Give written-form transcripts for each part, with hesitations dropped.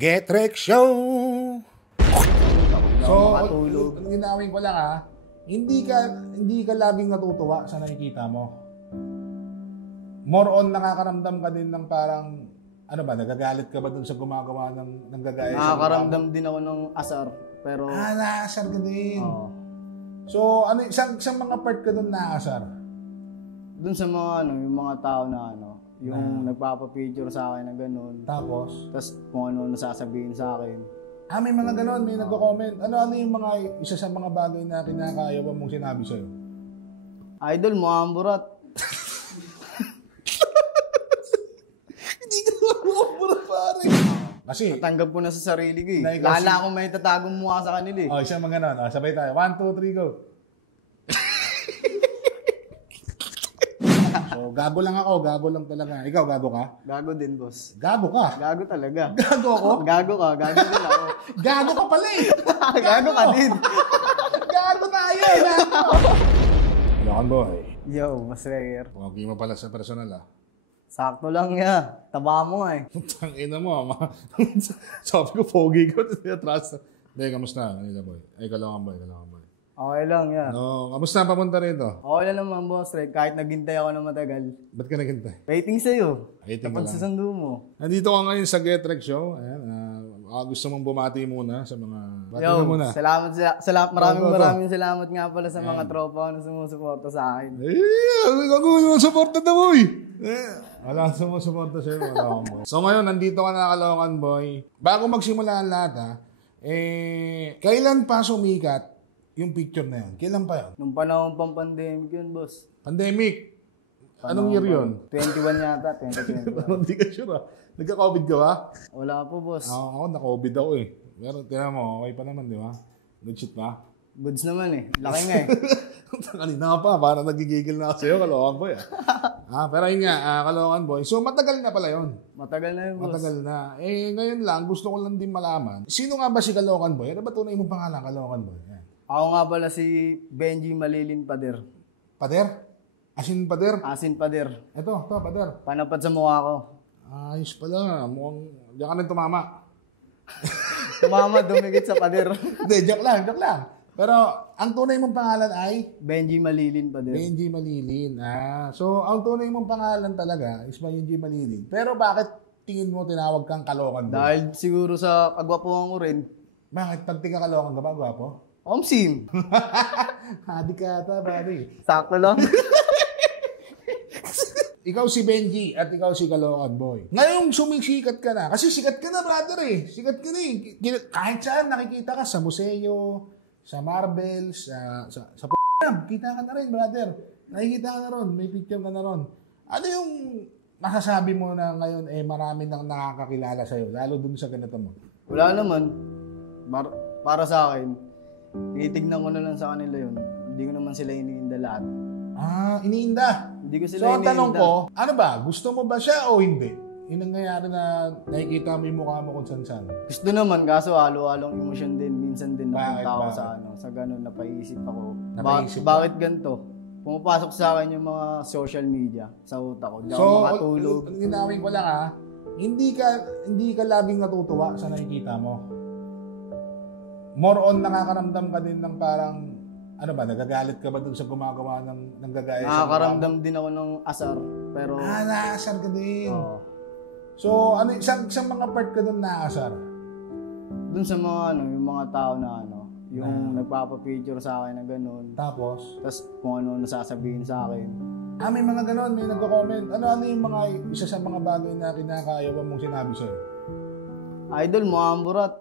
Get Rec Show! So, ginawin ko lang hindi ka laging natutuwa sa nakikita mo. More on nakakaramdam ka din ng parang, ano ba, nagagalit ka ba dun sa gumagawa ng gagaya sa nakakaramdam din ako ng asar, pero... naasar ka din. Oo. So, ano, isang mga part ka dun naasar? Dun sa mga yung mga tao na yung nagpapa-picture sa akin na gano'n. Tapos kung ano nasasabihin sa akin. May mga gano'n, may nagko-comment. Ano yung mga, isa sa mga bagay na kinakayawan mong sinabi sa'yo? Idol mo, amburat. Hindi ka amburat, pare. Kasi, natanggap ko na sa sarili ko eh. Lala akong may tatagong mukha sa kanila eh. Isang mga gano'n. Sabay tayo. 1, 2, 3, go. So, gago lang ako. Gago lang talaga. Ikaw, gago ka? Gago din, boss. Gago ka? Gago talaga. Gago ako? Gago ka. Gago din ako. Gago ka pala eh. Gago ka din. Gago tayo eh. Gago. Kalokan boy. Yo, mas rare. Pogi mo pala sa personal Sakto lang ya. Taba mo eh. Tangina mo. Sabi ko, pogi ko. Trust. Hindi, kamusta? Kanina boy. Kalokan boy. Okay lang ya. No, kamusta papunta rito? Okay lang naman, boss. Kahit naghintay ako na matagal. Ba't ka naghintay? Waiting sa'yo. Waiting kapag susundo mo. Nandito ka ngayon sa Get Rec Show. Ayan, gusto mong bumati muna sa mga... Bati Yo, muna. maraming salamat nga pala sa mga tropa na sumusuporta sa akin. Gagawin mo suporta na boy! Wala sumusuporta sa'yo. So ngayon, nandito ka na Kalokan boy. Bago magsimula ang lahat kailan pa sumikat yung picture na yan? Kailan pa yan? Nung panahon pang pandemic yun, boss. Pandemic? Anong year yun? 21 yata, 2021. Hindi ka sure Nagka-COVID ka ba? Wala po, boss. Ako, na-COVID ako eh. Pero tinan mo, okay pa naman, di ba? Good shit ba? Goods naman eh. Laki nga eh. Kanina pa, parang nagigigil na ako sa'yo, Kalokan boy. Pero yun nga, Kalokan boy. So, matagal na pala yun. Matagal na yun, boss. Matagal na. Ngayon lang, gusto ko lang din malaman. Sino nga ba si Kalokan boy? Ano ba tunay mong pangalan, Kalokan boy? Ako nga pala si Benji Malilin Pader. Pader? Asin Pader? Asin Pader. Ito, Pader. Panapad sa mukha ko. Ayos pala. Mukhang, diyan ka rin tumama. Tumama, dumigit sa pader. Hindi, joke lang. Pero, ang tunay mong pangalan ay? Benji Malilin Pader. Benji Malilin. So, ang tunay mong pangalan talaga is Benji Malilin. Pero bakit tingin mo tinawag kang Kalokan boy? Dahil siguro sa kagwapuhan ko rin. Bakit? Pag Kalokan ka ba, gwapo? Omsim. Hadi ka ata, pare. Sakto lang. Ikaw si Benji at ikaw si Kalokan boy. Ngayong sumisikat ka na. Kasi sikat ka na, brother eh. Sikat ka na eh. Kahit saan nakikita ka. Sa museo, sa marbles, sa kita ka na rin, brother. Nakikita ka na ron. May picture ka na ron. Ano yung masasabi mo na ngayon marami nang nakakakilala sa'yo? Lalo dun sa ganito mo. Wala naman. Para sa akin, tinitignan ko na lang sa kanila yun. Hindi ko naman sila iniinda lahat. Iniinda. Hindi ko sila iniinda. So, ang tanong ko, ano ba? Gusto mo ba siya o hindi? Yung nangyayari na nakikita mo yung mukha mo kung saan-saan. Gusto naman, kaso halo-halong emosyon din. Minsan din napunta ako Bakit? sa ganun, napaisip ako. Napaisip Bakit ganito? Pumapasok sa akin yung mga social media sa utak ko. Hindi ako makatulog. So, ginawin ko lang hindi ka laging natutuwa sa nakikita mo. More on nakakaramdam ka din ng parang, ano ba, nagagalit ka ba dun sa gumagawa ng gagaya sa nakakaramdam din ako ng asar, pero... naasar ka din. Oo. So, isang mga part ka dun naasar? Dun sa mga yung mga tao na yung nagpapa-picture sa akin na gano'n. Tapos kung ano nasasabihin sa akin. May mga gano'n, may nagko-comment. Ano yung mga, isa sa mga bagay na kinakayawan mong sinabi sa'yo? Idol mo, amburat.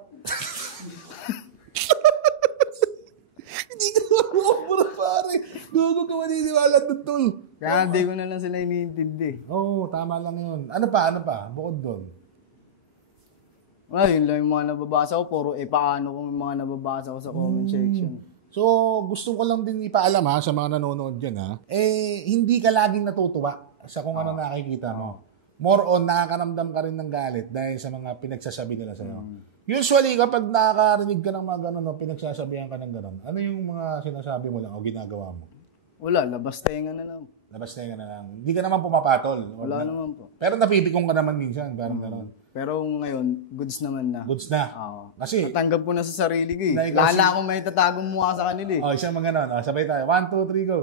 Hindi ka amburat, pare. Gugo ka maniniwala doon, tol. Kaya hindi ko na lang sila iniintindi. Oo, tama lang yun. Ano pa? Bukod doon? Wala, yun lang yung mga nababasa ko. Puro paano kung yung mga nababasa ko sa comment section. So, gusto ko lang din ipaalam sa mga nanonood dyan hindi ka laging natutuwa sa kung ano nakikita mo. More on, nakakaramdam ka rin ng galit dahil sa mga pinagsasabi nila sa'yo. Usually, kapag nakakarinig ka ng mga gano'n, pinagsasabihan ka ng gano'n, ano yung mga sinasabi mo lang o ginagawa mo? Wala, labas tenga na lang. Labas tenga na lang. Hindi ka naman pumapatol. Wala naman po. Pero napipikong ka naman minsan, parang gano'n. Pero ngayon, goods naman na. Goods na. Oo. Kasi, Natanggap ko na sa sarili ko Na eh. ikaw Lala akong may tatagong mukha sa kanila eh. isang mga gano'n. Sabay tayo. 1, 2, 3, go.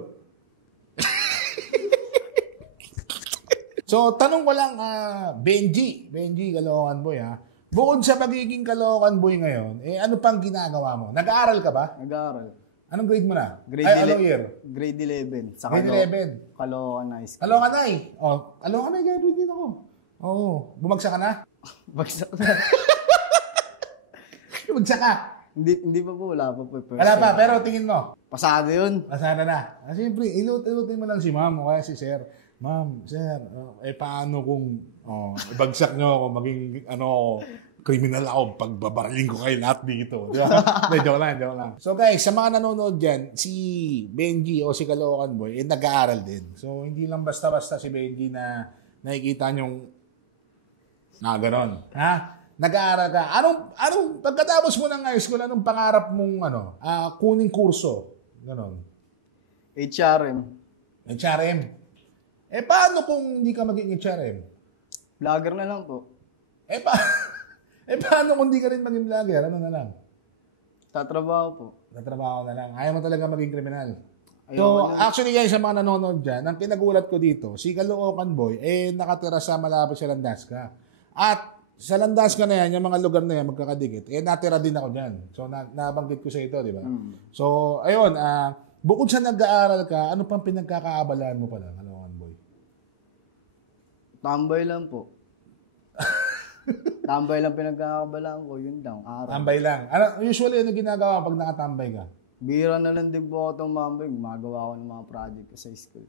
So, tanong ko lang, Benji, Caloocan Boy ha. Bukod sa pagiging Caloocan Boy ngayon, ano pang ginagawa mo? Nag-aaral ka ba? Nag-aaral. Anong grade mo na? Grade anong year? Grade 11. Sa Grade 11. Caloocan High School. Caloocan Ay. Caloocan Ay, graduate din ako. Bumagsak ka na? Bagsak na. Bumagsak ka? Hindi pa po, wala pa po. Wala pa, pero tingin mo. Pasado yun. Pasada na. Siyempre, inutin mo lang si ma'am o kaya si sir. Ma'am, sir, paano kung ibagsak nyo ako, maging criminal ako, pagbabaraling ko kayo lahat dito. Di ba? Joke lang. So guys, sa mga nanonood dyan, si Benji o si Caloocan Boy, nag-aaral din. So hindi lang basta-basta si Benji na nakikita nyong gano'n. Ha? Nag-aaral ka. Anong pagkatapos mo ng high school, anong pangarap mong kuning kurso? Gano'n. HRM. HRM. Paano kung hindi ka maging HRM? Vlogger na lang po. Paano kung hindi ka rin maging vlogger? Ano na lang? Tatrabaho po. Tatrabaho na lang. Ayaw mo talaga maging kriminal. So, actually guys, sa mga nanonood dyan, ang kinagulat ko dito, si Caloocan Boy, nakatira sa malapit sa Landasca. At sa Landasca na yan, yung mga lugar na yan, magkakadikit, natira din ako dyan. So, nabanggit ko sa ito, di ba? So, ayun, bukod sa nag-aaral ka, ano pang pinagkakaabalaan mo pala, Caloocan Boy? Tambay lang po. Tambay lang pinagkakabalaan ko, yun lang. Araw. Tambay lang. Usually, ano ginagawa pag nakatambay ka? Bira na lang din po ako itong mambay. Magawa ko ng mga project ko sa school.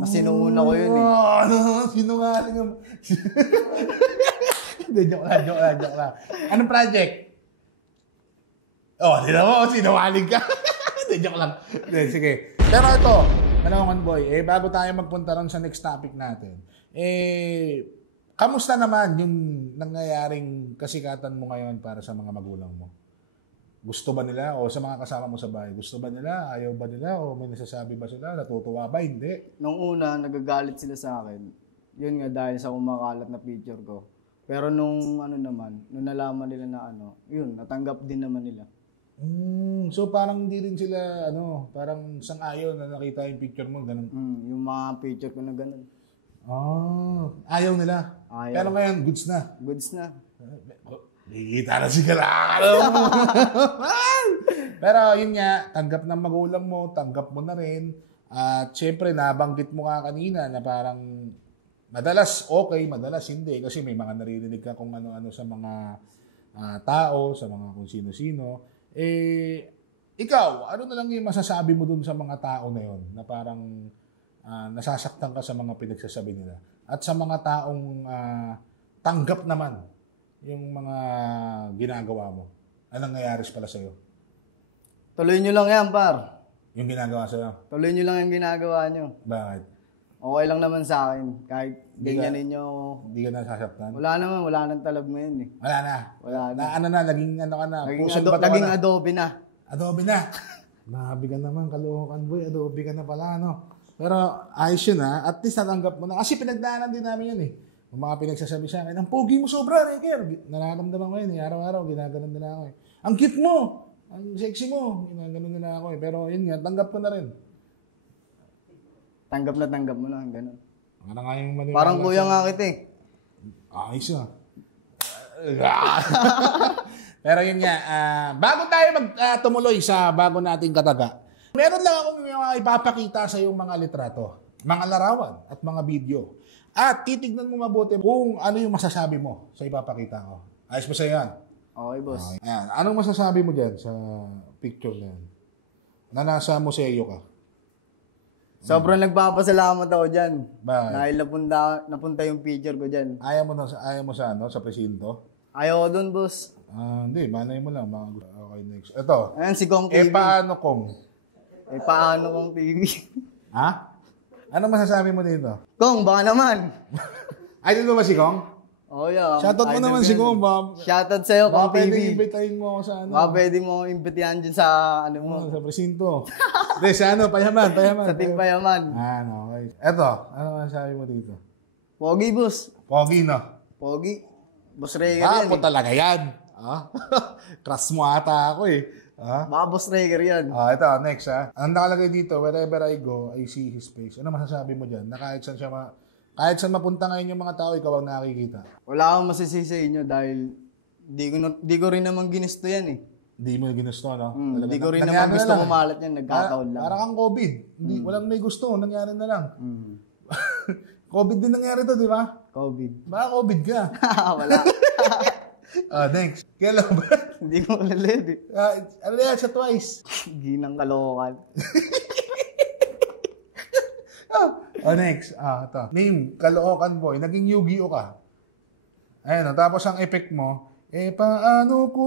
Mas sinuuna ko yun eh. Sinungaling ang... Hindi, joke lang. Anong project? Di na mo, sinungaling ka. Hindi, joke lang. Sige. Pero ito, Caloocan Boy, bago tayo magpunta ron sa next topic natin, kamusta naman yung nangyayaring kasikatan mo ngayon para sa mga magulang mo? Gusto ba nila o sa mga kasama mo sa bahay? Gusto ba nila? Ayaw ba nila? O may nasasabi ba sila? Natutuwa ba? Hindi. Nung una, nagagalit sila sa akin. Yun nga dahil sa kumakalat na picture ko. Pero nung nung nalaman nila na yun, natanggap din naman nila. So parang hindi rin sila, parang sang-ayon na nakita yung picture mo, ganun. Yung mga picture ko na ganun. Ayaw nila. Ayaw. Pero ngayon, goods na. Goods na. Nakikita na si Caloocan. Pero yun nga, tanggap ng magulang mo, tanggap mo na rin. At syempre, nabanggit mo nga kanina na parang madalas okay, madalas hindi. Kasi may mga naririnig ka kung ano-ano sa mga tao, sa mga kung sino-sino. Ikaw, ano na lang yung masasabi mo dun sa mga tao na yun? Na parang nasasaktan ka sa mga pinagsasabi nila. At sa mga taong tanggap naman yung mga ginagawa mo. Anong nangyayari pala sa'yo? Tuloy nyo lang yan, par. Yung ginagawa sa'yo? Tuloy nyo lang yung ginagawa nyo. Bakit? Okay lang naman sa akin. Kahit ganyanin nyo. Hindi ka nasasaktan? Wala nang talab mo yun eh. Wala na? Wala na. Naging ka na? Naging adobe na. Adobe na? Mahabi ka naman, Caloocan Boy. Adobe ka na pala, Pero ayos yun at least natanggap mo na. Kasi pinagdaanan din namin yun Yung mga pinagsasabi sa akin, ang pogi mo sobra, Reker. Nararamdaman ko yun Araw-araw, ginaganon nila ako Ang cute mo, ang sexy mo, ginaganon nila ako Pero yun nga, tanggap ko na rin. Tanggap mo na, ganun. Parang kuya nga kita Ayos Pero yun nga, bago tayo tumuloy sa bago nating kataga, meron lang akong ipapakita sa iyong mga litrato, mga larawan at mga video. At titignan mo mabuti kung ano yung masasabi mo sa ipapakita ko. Ayos ba sa'yo yan? Okay, boss. Ayan. Anong masasabi mo dyan sa picture na yan? Na nasa museo ka? Sobrang nagpapasalamat ako dyan. Bakit? Dahil napunta yung picture ko dyan. Ayaw mo sa presinto? Ayaw ko dun, boss. Hindi, manay mo lang. Okay, next. Ito. Ayan, si Kong TV. Paano kung? Paano Kong TV? Ha? Ano masasabi mo dito? Kong, baka naman. Idol mo ba si Kong? Oh, yeah. Shoutout mo Idol naman ko si yan. Gumba. Shoutout sa'yo, Baka Kong pwede TV. imbitahin mo ako sa ano. Baka pwede mo imbitahan dyan sa ano mo. Sa presinto. Hindi, sa ano, payaman. Sa Team Payaman. Okay. Eto, ano masasabi mo dito? Pogi, boss. Pogi, no? Pogi. Boss Rager yan Ako talaga yan. Crush mo ata ako eh. Baka Boss Rager yan. Ito, next ha. Ang nakalagay dito, wherever I go, I see his face. Ano masasabi mo dyan? Na kahit saan mapunta ngayon yung mga tao, ikaw ang nakikita. Wala akong masisisi sa inyo dahil di ko rin naman ginusto yan eh. Hindi mo ginusto, no? Di ko rin naman gusto kumalat yan. Nagkataon lang. Para kang COVID. Walang may gusto. Nangyari na lang. COVID din nangyari to, di ba? COVID. Baka COVID ka. Wala. Next. Kailan ba? Hindi ko ulit eh. Ano yan? Sa twice. Ginang kalokan. Next. Ito. Name, Caloocan Boy. Naging Yu-Gi-Oh ka. Ayan, tapos ang effect mo, paano ko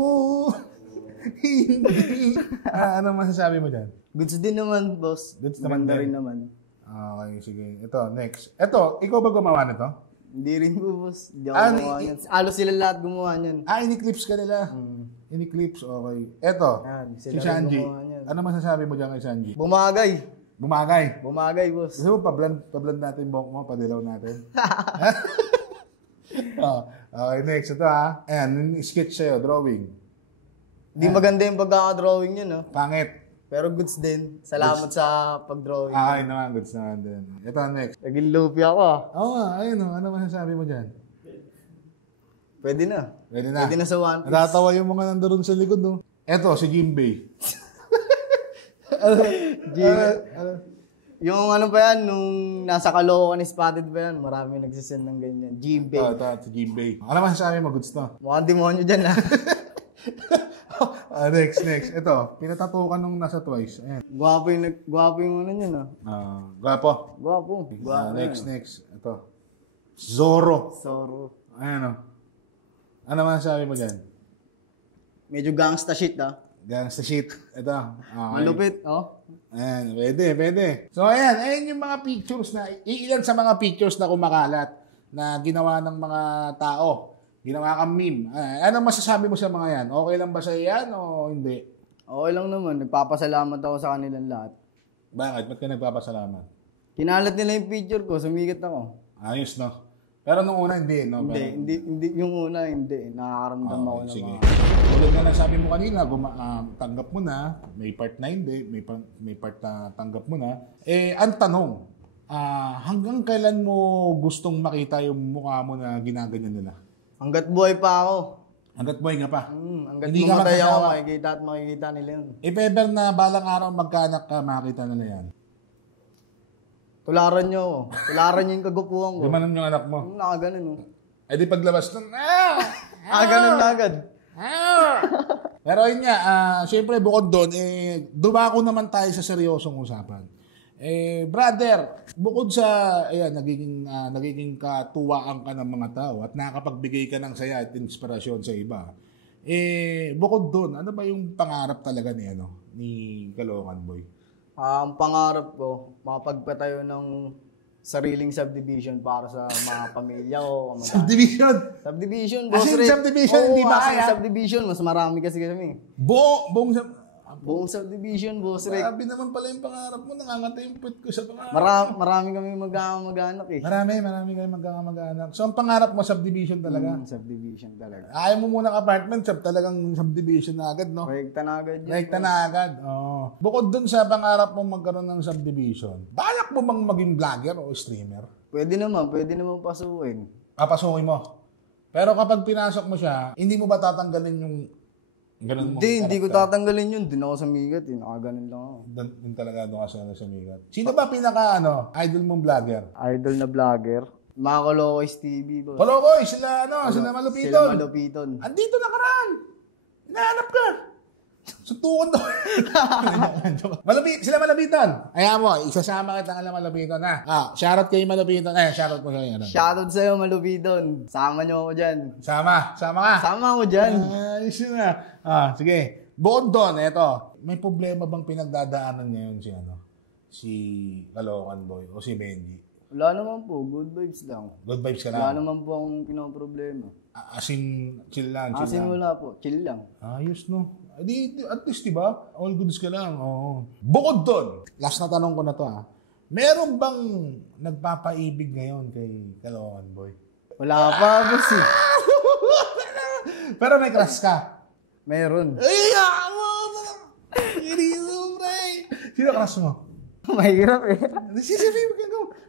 hindi. Ano masasabi mo dyan? Goods din naman, boss. Goods naman Ganda din. rin naman. Okay, sige. Ito, next. Ito, ikaw ba gumawa nito? Hindi rin po, boss. Hindi ako gumawa yan. Halos sila lahat gumawa niyan. In-eclipse ka nila. In-eclipse, okay. Ito, Yan, si sila rin Shanji. gumawa niyan. Ano masasabi mo dyan kay Shanji? Bumagay. Bumagay. Boss. Gusto mo, pa-blend natin buhok mo, padilaw natin. Okay, next. Ito Ayan, sketch sa'yo, drawing. Di maganda yung pagkakadrawing yun, no? Pangit. Pero goods din. Salamat sa pag-drawing. Ay naman, goods naman din. Ito, next. Naging loopy ako Oo ayun ano masasabi mo dyan? Pwede na. Pwede na. Pwede na sa One Piece. Natatawa yung mga nandoon sa likod, no? Ito, si Jimbei. Yung ano pa yan, nung nasa Caloocan Spotted pa yan, marami nagsisend ng ganyan. G-Bay. Ito, si Jimbei. Ano masasabi mo, goods to? Mukhang demonyo dyan, ha? Next. Ito, pinatatukan nung nasa twice. Ayan. Gwapo yung ano yun, ha? Gwapo. Gwapo. Next. Ito. Zoro. Sorrow. Ayan, Ano masasabi mo dyan? Medyo gangsta shit, ha? Gangsta shit. Ito. Okay. Malupit, oh. Ayan, pwede. So, ayan yung mga pictures na, ilan sa mga pictures na kumakalat na ginawa ng mga tao. Ginawa kang meme. Anong masasabi mo sa mga yan? Okay lang ba sa yan o hindi? Okay lang naman. Nagpapasalamat ako sa kanilang lahat. Bakit? Ba't ka nagpapasalamat? Kinalat nila yung picture ko. Sumigat ako. Ayos, no? Pero nung una, hindi, no? Hindi. Yung una, hindi. Nakakaramdam ako ng sige. mga... Tulad nga lang sabi mo kanina, tanggap mo na, may part na hindi, may part na tanggap mo na. Ang tanong, hanggang kailan mo gustong makita yung mukha mo na ginaganyan nila? Hanggat buhay pa ako. Hanggat buhay nga pa? Hanggat Hindi ka mamatay ako, magsasawa. makikita nila yun. If ever na balang araw magkaanak ka, makita nila yan. Tularan nyo ako. Tularan nyo yung kagupuhan ko. Gumanon yung anak mo. Nakaganon, oh. Di paglabas nun, Ganun na agad. Pero yun nga, syempre bukod doon, dumako naman tayo sa seryosong usapan. Brother, bukod sa nagiging katuwaan ka ng mga tao at nakakapagbigay ka ng saya at inspirasyon sa iba, bukod doon, ano ba yung pangarap talaga ni Caloocan Boy? Ang pangarap ko, makapagpatayo ng sariling subdivision para sa mga pamilya ko. Subdivision? Subdivision, As boss in Rick. subdivision, Oo, hindi ba as in kaya? subdivision, mas marami kasi kami. Buong Buong subdivision, boss Rick. Grabe naman pala yung pangarap mo, nangangatay yung put ko sa pangarap. Marami kami mag-anak eh. Marami kayo mag-anak. So, ang pangarap mo, subdivision talaga? Subdivision talaga. Ayaw mo muna ng apartment, talagang subdivision na agad, no? Rekta na agad yun. Rekta na agad. Oh. Bukod dun sa pangarap mong magkaroon ng subdivision, balak mo bang maging vlogger o streamer? Pwede naman pasukin. Papasukin mo. Pero kapag pinasok mo siya, hindi mo ba tatanggalin yung ganun mong Hindi ko karakter? tatanggalin yun. Din ako sa migat eh. Nakaganon lang ako. Doon talaga doon ka sa migat. Sino ba pinaka idol mong vlogger? Idol na vlogger. Mga Kalokis TV, boss. Palokoy, sila Malupiton. Sila Malupiton. Andito na karan. Hinahanap ka. Suntukan daw. Sila Malapitan. Ayan mo, isasama kita nga Malapitan na. Shoutout kay Malapitan. Shoutout mo sa'yo. Shoutout sa'yo, Malupiton. Sama nyo ako dyan. Sama ka. Sama ako dyan. Ayos na. Sige. Bukod doon, eto. May problema bang pinagdadaanan ngayon si Caloocan Boy o si Benji? Wala naman po, good vibes lang. Good vibes ka lang? Wala naman po akong pinaproblema. As in, chill lang, As in, wala po, chill lang. Ayos, no? At least, diba? All goods ka lang. Oo. Bukod doon, last na tanong ko na to, meron bang nagpapaibig ngayon kay Caloocan Boy? Wala pa, boss eh. Pero may crush ka? Meron. Ay, sino crush mo? Mahirap eh.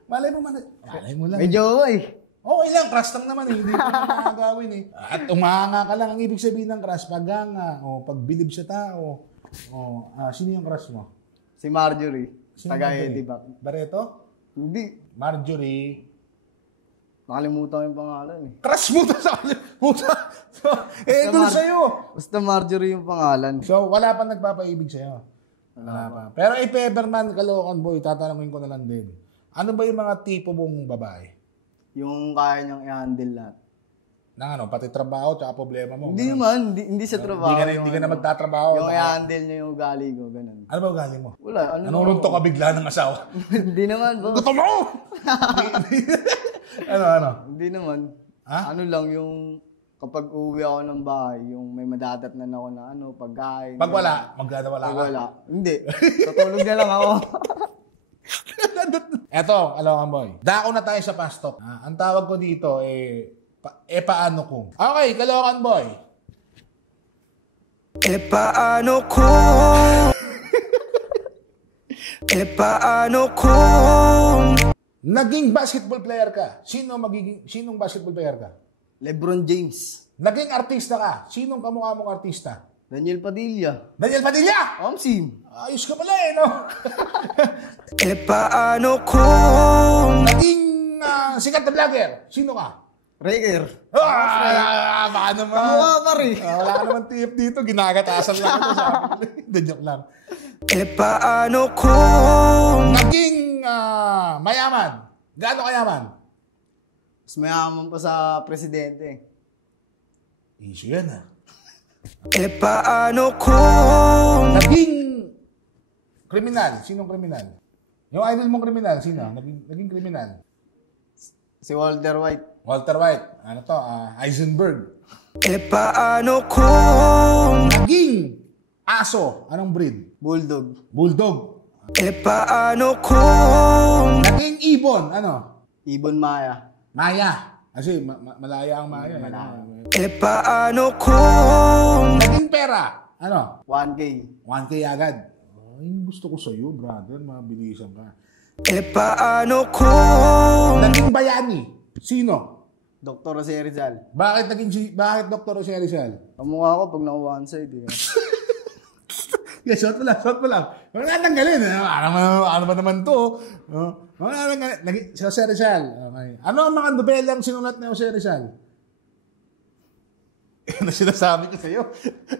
Malay mo lang. May jowa eh. Okay lang, crush lang naman eh. Hindi ko naman nakagawin eh. At umanga ka lang. Ang ibig sabihin ng crush, paghanga, o pagbilib sa tao. Sino yung crush mo? Si Marjorie. Sino Taga-Eddie Marjorie? Back. Barreto? Hindi. Marjorie. Nakalimutan ko yung pangalan eh. Crush mo to sa kalimutan. Doon sa'yo. Basta Marjorie yung pangalan. So, wala pa nagpapaibig sa'yo? Wala pa. Pero if ever man, Caloocan Boy, tatanungin ko na lang din. Ano ba yung mga tipo mong babae? Yung kaya niyang i-handle lahat. Pati trabaho tsaka problema mo. Hindi naman, hindi sa trabaho. Hindi ka na magtatrabaho. Yung i-handle niya yung ugali ko, ganun. Ano ba ugali mo? Wala. Nanununtok ka bigla ng asawa? Hindi naman, bro. Gusto mo! Ano? Hindi naman. Ha? Ano lang yung kapag uwi ako ng bahay, yung may madadatnan ako na pagkain. Pag wala, magdadawala ka. Pag wala. Hindi. Tutulog na lang ako. Eto, Caloocan Boy. Dako na tayo sa fast talk. Ang tawag ko dito, paano kung? Okay, Caloocan Boy. Paano kung? Paano kung? Naging basketball player ka. Sinong basketball player ka? LeBron James. Naging artista ka. Sinong kamukha mong artista? Daniel Padilla. Daniel Padilla! Omsim. Ayos ka pala no? Paano kung? Naging sikat na vlogger. Sino ka? Raker. Baka naman. Kamukha pa rin. Wala ka naman tip dito. Ginagatasan lang ito sa akin. Hindi, joke lang. Paano kung? Naging mayaman. Gaano kayaman? Mas mayaman pa sa presidente. Issue yan Paano kung? Naging kriminal. Sinong kriminal? Yung idol mong kriminal, sino? Naging kriminal. Si Walter White. Walter White. Ano to? Heisenberg. Paano kung? Naging aso. Anong breed? Bulldog. Bulldog. Paano kung? Naging ibon. Ano? Ibon Maya. Maya. Kasi malaya ang Maya. Paano kung? Naging pera. Ano? 1K. 1K agad. Ay, gusto ko sa'yo, brother. Mabilisan ka. Paano kung? Naging bayani. Sino? Dr. Jose Rizal. Bakit Dr. Jose Rizal? Kamukha ko pag nakuha one side eh. Yeah, shot mo lang. Huwag na tanggalin. Ano ba naman to? Huwag na tanggalin. Si Jose Rizal. Okay. Ano ang mga nobelang sinulat ni Jose Rizal? Ano sinasabi ko sa'yo?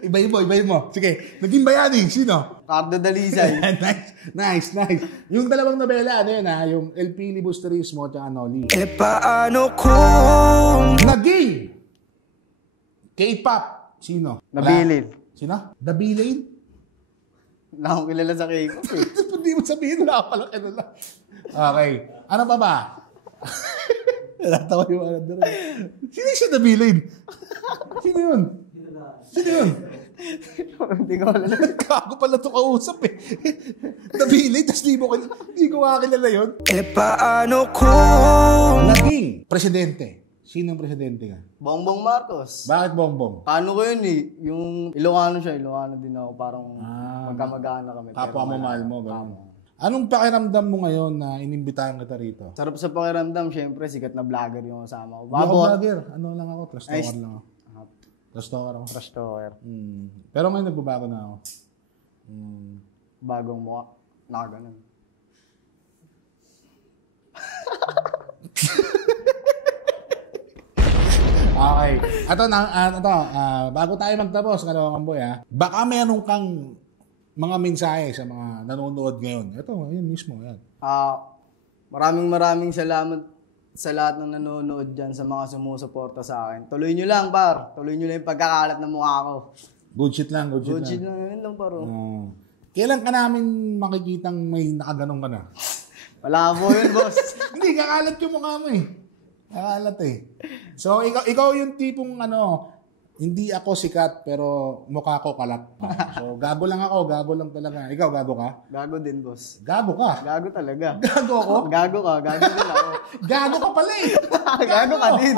Ibayin mo. Sige, naging bayani. Sino? Cardo Dalisay. Nice. Yung dalawang nobela, ano yun yung El Filibusterismo at Noli. Paano kung? Naging K-pop. Sino? Nabilin. Sino? Nabilin? Wala akong kilala sa K-pop eh. Hindi mo sabihin, wala ka pala kilala. Okay. Ano pa ba? Natawa yung ano doon. Sino yung Nabilin? Sino yun? Hindi ko kilala. Kago pala ito kausap eh. Nabilin, tapos di ko makakilala yun. Paano kung? Naging presidente. Sinong presidente ka? Bongbong Marcos. Bakit Bongbong? Paano ko yun eh? Yung Ilocano siya. Ilocano din ako. Parang magkamag-anak kami. Kapwa mo, mahal mo. Anong pakiramdam mo ngayon na inimbitahan kita rito? Sarap sa pakiramdam. Siyempre, sikat na vlogger yung kasama ko. Hindi ako vlogger. Ano lang ako? Trash talker lang ako. Trash talker ako. Trash talker. Pero ngayon nagbabago na ako. Bagong mukha. Nakaganon. Okay. Bago tayo magtapos, Caloocan Boy, baka meron kang mga mensahe sa mga nanonood ngayon. Ito, yun mismo. Yan. Maraming salamat sa lahat ng nanonood dyan, sa mga sumusuporta sa akin. Tuloy nyo lang, par. Tuloy nyo lang yung pagkakalat ng mukha ko. Good shit lang. Good shit lang. Yun lang, par. Kailan ka namin makikitang may nakaganong ka na? Malabo yun, boss. Hindi, kakalat yung mukha mo eh. Kakalat eh. So, ikaw yung tipong hindi ako sikat pero mukha ko kalat. So, gago lang ako. Gago lang talaga. Ikaw, gago ka? Gago din, boss. Gago ka? Gago talaga. Gago ako? Gago ka. Gago din ako. Gago ka pala eh. Gago ka din.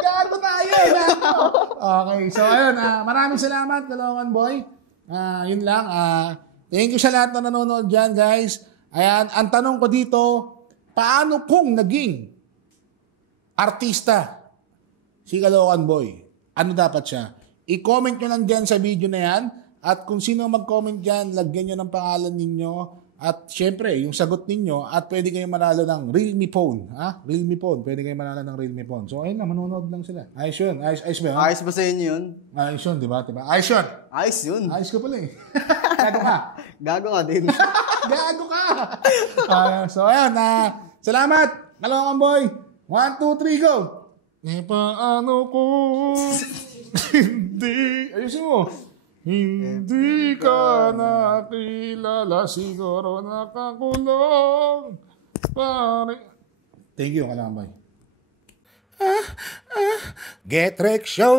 Gago tayo. Gago. Okay. So, ayun. Maraming salamat, Kaloocan Boy. Yun lang. Thank you sa lahat na nanonood dyan, guys. Ayan. Ang tanong ko dito, paano kung naging artista si Kaloocan Boy? Ano dapat siya? I-comment nyo lang dyan sa video na yan. At kung sino mag-comment dyan, lagyan nyo ng pangalan ninyo. At syempre, yung sagot ninyo. At pwede kayong manalo ng Realme phone. Realme phone. Pwede kayong manalo ng Realme phone. So, ayun lang. Manonood lang sila. Ayos yun. Ayos ba? Ayos ba sa inyo yun? Ayos yun, di ba? Ayos yun. Ayos yun. Ayos ka pala eh. Gago ka. Gago ka din. Gago ka. So, ayun. Salamat. Kaloocan Boy. 1, 2, 3, go. Paano kung hindi, ayusin mo, hindi ka nakilala, siguro nakakulong, pare. Thank you, Kaloocan Boy. Get Rec Show.